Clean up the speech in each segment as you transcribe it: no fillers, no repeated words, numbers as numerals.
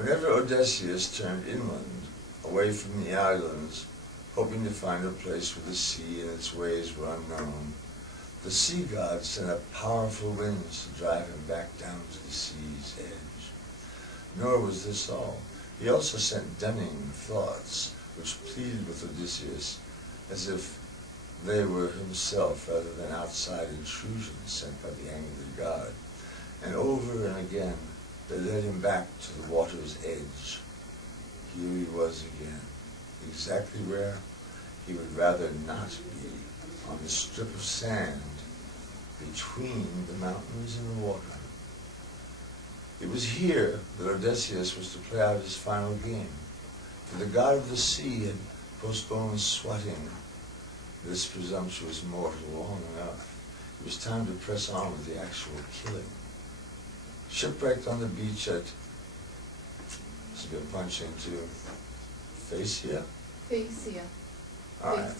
Whenever Odysseus turned inland, away from the islands, hoping to find a place where the sea and its ways were unknown, the sea god sent up powerful winds to drive him back down to the sea's edge. Nor was this all. He also sent dunning thoughts, which pleaded with Odysseus as if they were himself rather than outside intrusions sent by the angry god. And over and again, they led him back to the water's edge. Here he was again, exactly where he would rather not be, on the strip of sand between the mountains and the water. It was here that Odysseus was to play out his final game, for the god of the sea had postponed swatting this presumptuous mortal long enough. It was time to press on with the actual killing. Shipwrecked on the beach at, this will be a punch into, Phasia? Phasia. All right.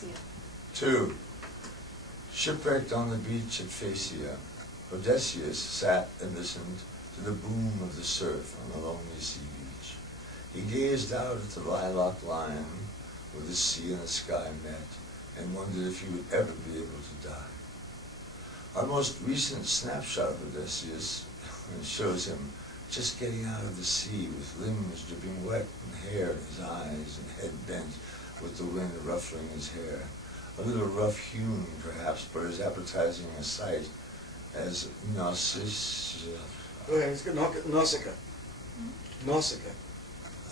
2. Shipwrecked on the beach at Phasia, Odysseus sat and listened to the boom of the surf on the lonely sea beach. He gazed out at the lilac line where the sea and the sky met and wondered if he would ever be able to die. Our most recent snapshot of Odysseus shows him just getting out of the sea with limbs dripping wet and hair in his eyes and head bent with the wind ruffling his hair. A little rough-hewn, perhaps, but as appetizing a sight as Nausicaa. Okay, it's good. Nausicaa. Nausicaa.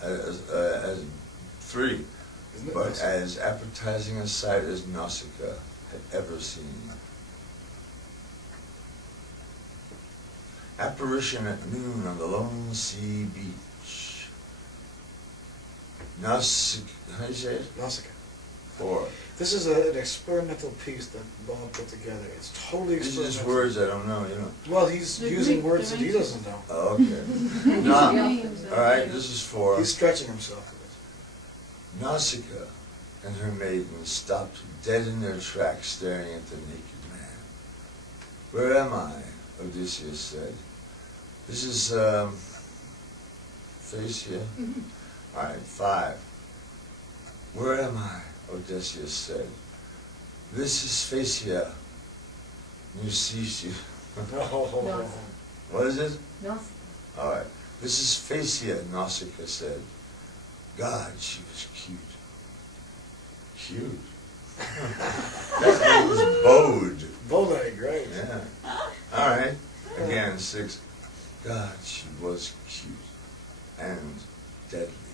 As 3, Isn't it but Nausicaa? as appetizing a sight as Nausicaa had ever seen. Apparition at noon on the lone sea beach. Nausicaa, how do you say it? Nausicaa. 4. This is an experimental piece that Bob put together. It's totally These are experimental. just words I don't know, you know. Well, he's The using Greek words that he doesn't know. Oh, okay. All right, this is 4. He's stretching himself a bit. Nausicaa and her maidens stopped dead in their tracks, staring at the naked man. Where am I? Odysseus said. This is, Phasia. All right, 5. Where am I? Odysseus said. This is Phasia. Nilsson. Oh. What is it? Nilsson. All right. This is Phasia, Nausicaa said. God, she was cute. Cute? That means bowed. Bowleg, right? Yeah. All right. Again, 6. God, she was cute and deadly.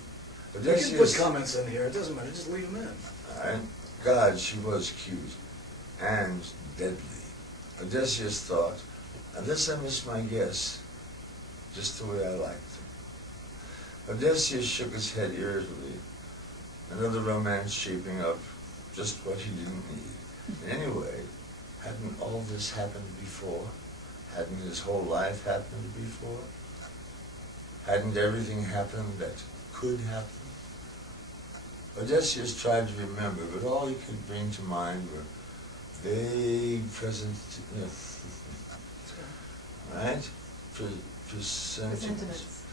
You can put comments in here. It doesn't matter. Just leave them in. All right. God, she was cute and deadly. Odysseus thought, unless I miss my guess, just the way I liked her. Odysseus shook his head irritably. Another romance shaping up, just what he didn't need. Anyway, hadn't all this happened before? Hadn't his whole life happened before? Hadn't everything happened that could happen? Odysseus tried to remember, but all he could bring to mind were vague present, right? Presentiments.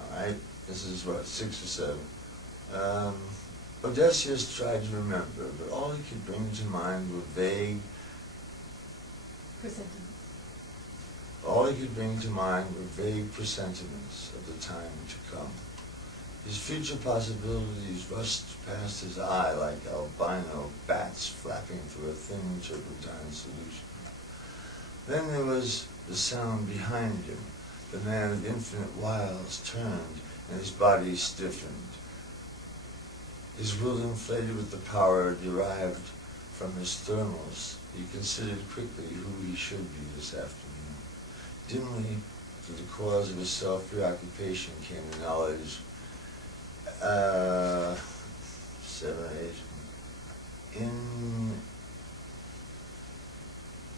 All right, this is what, 6 or 7. Odysseus tried to remember, but all he could bring to mind were vague. Presentiments. All he could bring to mind were vague presentiments of the time to come. His future possibilities rushed past his eye like albino bats flapping through a thin turpentine solution. Then there was the sound behind him. The man of infinite wiles turned, and his body stiffened. His will inflated with the power derived from his thermals. He considered quickly who he should be this afternoon. Dimly, through the coils of his self-preoccupation came the knowledge, 7, 8,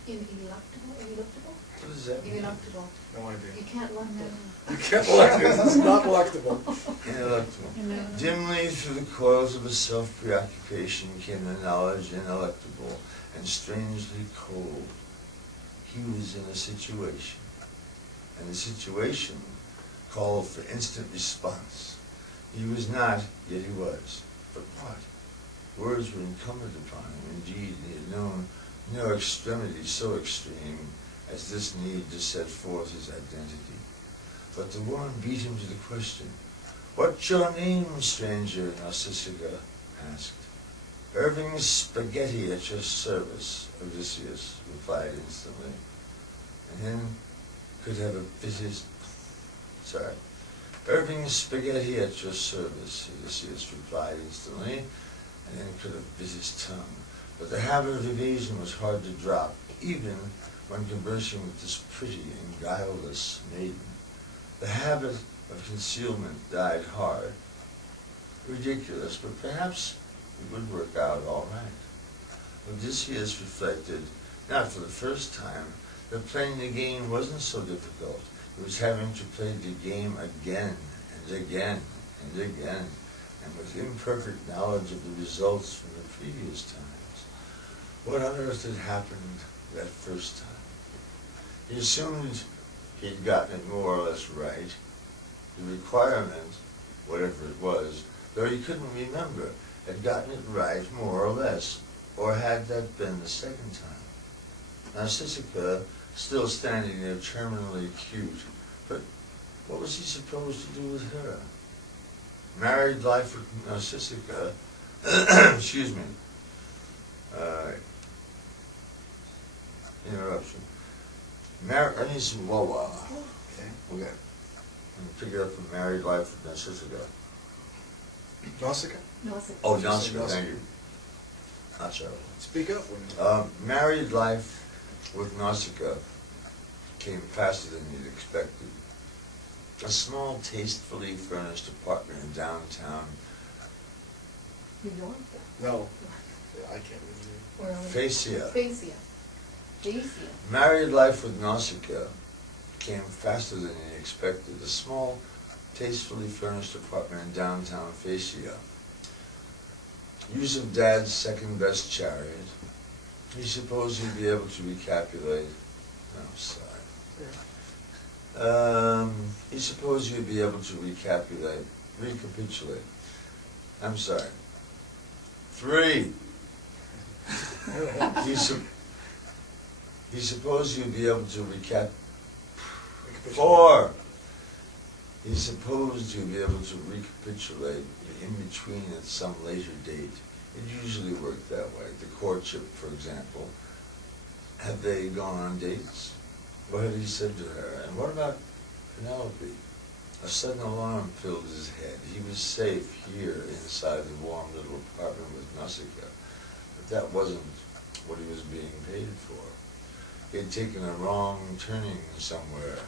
Ineluctable? what does that mean? Ineluctable. No idea. You can't look that. You can't elect it. It's not electable. Ineluctable. Dimly through the coils of his self-preoccupation came the knowledge ineluctable and strangely cold. He was in a situation, and the situation called for instant response. He was not, yet he was. But what? Words were incumbent upon him. Indeed, he had known no extremity so extreme as this need to set forth his identity. But the woman beat him to the question. "What's your name, stranger?" Nausicaa asked. "Irving Spaghetti at your service," Odysseus replied instantly. And then could have a business. Irving Spaghetti at your service, Odysseus replied instantly, and then could have bit his tongue. But the habit of evasion was hard to drop, even when conversing with this pretty and guileless maiden. The habit of concealment died hard. Ridiculous, but perhaps it would work out all right. Odysseus reflected, not for the first time, that playing the game wasn't so difficult. He was having to play the game again and again and again, and with imperfect knowledge of the results from the previous times. What on earth had happened that first time? He assumed he'd gotten it more or less right. The requirement, whatever it was, though he couldn't remember, had gotten it right more or less, or had that been the second time? Nausicaa, still standing there terminally cute, but what was he supposed to do with her? Married life with Nausicaa, excuse me, interruption. Wawa. Okay. Okay. I'm pick it up from married life with Nausicaa. Nausicaa? Nausicaa. Oh, Nausicaa, thank you. Not Charlotte. Speak up when you... Married life with Nausicaa came faster than you'd expected. A small, tastefully furnished apartment in downtown New York? No. Yeah, I can't remember. Phasia. Phasia. Married life with Nausicaa came faster than he expected. A small, tastefully furnished apartment in downtown Phasia. Use of Dad's second-best chariot. He supposed he'd be able to recapitulate. Oh, sorry. He supposed he'd be able to recapitulate. I'm sorry. 3. He supposed he'd be able to 4. He supposed he'd be able to recapitulate the in-between at some later date. It usually worked that way. The courtship, for example. Had they gone on dates? What had he said to her? And what about Penelope? A sudden alarm filled his head. He was safe here inside the warm little apartment with Nausicaa. But that wasn't what he was being paid for. He had taken a wrong turning somewhere.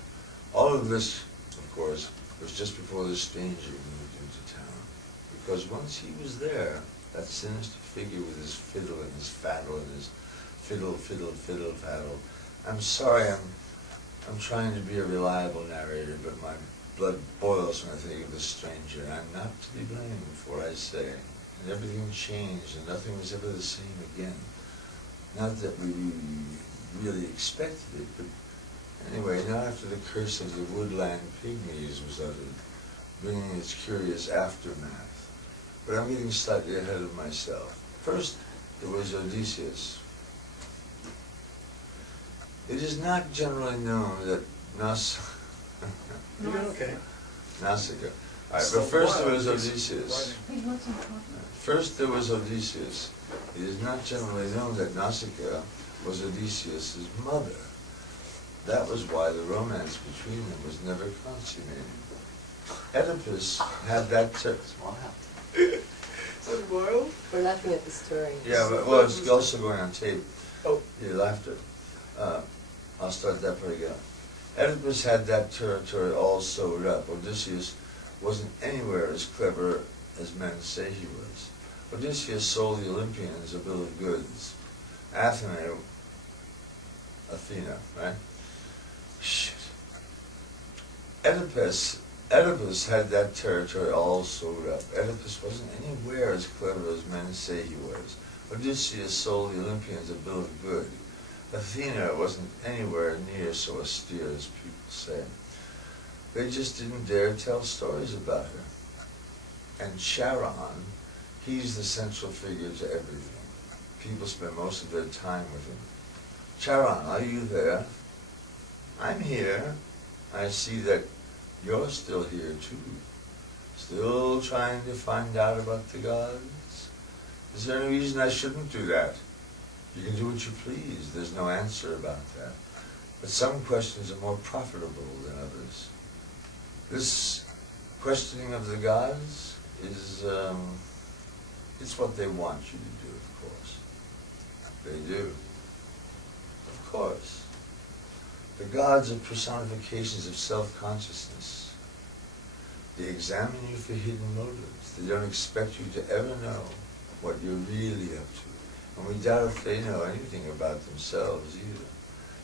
All of this, of course, was just before the stranger moved into town. Because once he was there, that sinister figure with his fiddle and his faddle and his fiddle, faddle. I'm sorry, I'm trying to be a reliable narrator, but my blood boils when I think of this stranger, and I'm not to be blamed for what I say. And everything changed, and nothing was ever the same again. Not that we really expected it, but anyway, not after the curse of the woodland pygmies was uttered, bringing its curious aftermath. But I'm getting slightly ahead of myself. First, there was Odysseus. It is not generally known that You're okay. Nausicaa. All right, but first there was Odysseus. Right. First there was Odysseus. It is not generally known that Nausicaa was Odysseus' mother. That was why the romance between them was never consummated. Oedipus had that Is that wild? We're laughing at the story. Yeah, but well, it's also going on tape. Oh. You laughed at. I'll start that part again. Oedipus had that territory all sewed up. Odysseus wasn't anywhere as clever as men say he was. Odysseus sold the Olympians a bill of goods. Athena, right? Shit. Oedipus had that territory all sewed up. Oedipus wasn't anywhere as clever as men say he was. Odysseus sold the Olympians a bill of goods. Athena wasn't anywhere near so austere as people say. They just didn't dare tell stories about her. And Charon, he's the central figure to everything. People spend most of their time with him. Charon, are you there? I'm here. I see that you're still here too. Still trying to find out about the gods? Is there any reason I shouldn't do that? You can do what you please. There's no answer about that. But some questions are more profitable than others. This questioning of the gods is, it's what they want you to do, of course. They do. Of course. The gods are personifications of self-consciousness. They examine you for hidden motives. They don't expect you to ever know what you're really up to. And we doubt if they know anything about themselves either.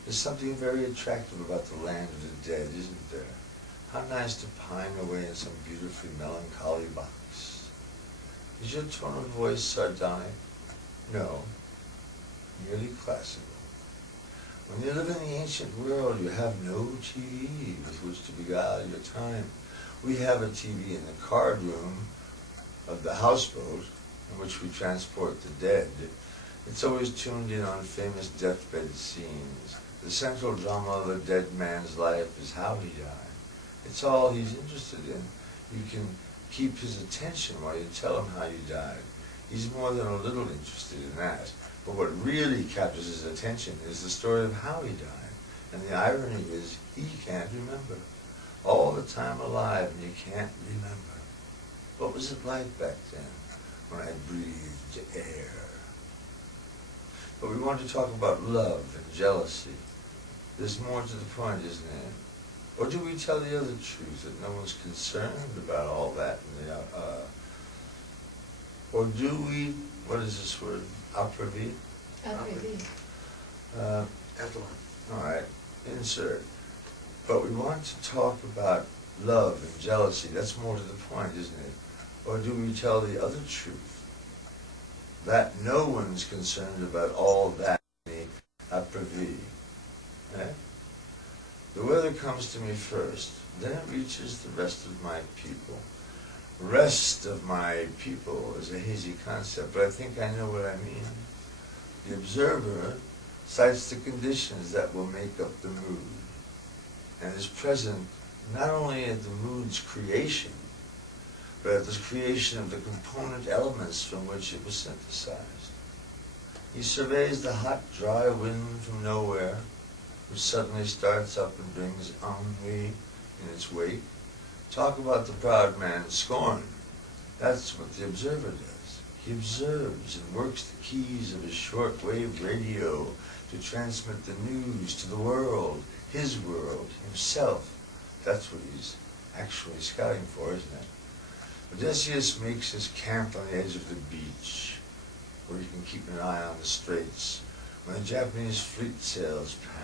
There's something very attractive about the land of the dead, isn't there? How nice to pine away in some beautifully melancholy box. Is your tone of voice sardonic? No, merely classical. When you live in the ancient world, you have no TV with which to beguile your time. We have a TV in the card room of the houseboat in which we transport the dead. It's always tuned in on famous deathbed scenes. The central drama of a dead man's life is how he died. It's all he's interested in. You can keep his attention while you tell him how you died. He's more than a little interested in that. But what really captures his attention is the story of how he died. And the irony is, he can't remember. All the time alive, and you can't remember. What was it like back then, when I breathed air? But we want to talk about love and jealousy. There's more to the point, isn't there? Or do we tell the other truth, that no one's concerned about all that? Or do we, what is this word, approvi? Approvi. Afterlife. All right, insert. But we want to talk about love and jealousy. That's more to the point, isn't it? Or do we tell the other truth? That no one's concerned about all that, approvi. Eh? The weather comes to me first, then it reaches the rest of my people. Rest of my people is a hazy concept, but I think I know what I mean. The observer cites the conditions that will make up the mood, and is present not only at the mood's creation, but at the creation of the component elements from which it was synthesized. He surveys the hot, dry wind from nowhere, which suddenly starts up and brings ennui in its wake. Talk about the proud man's scorn. That's what the observer does. He observes and works the keys of his shortwave radio to transmit the news to the world, his world, himself. That's what he's actually scouting for, isn't it? Odysseus makes his camp on the edge of the beach, where he can keep an eye on the straits, when the Japanese fleet sails past.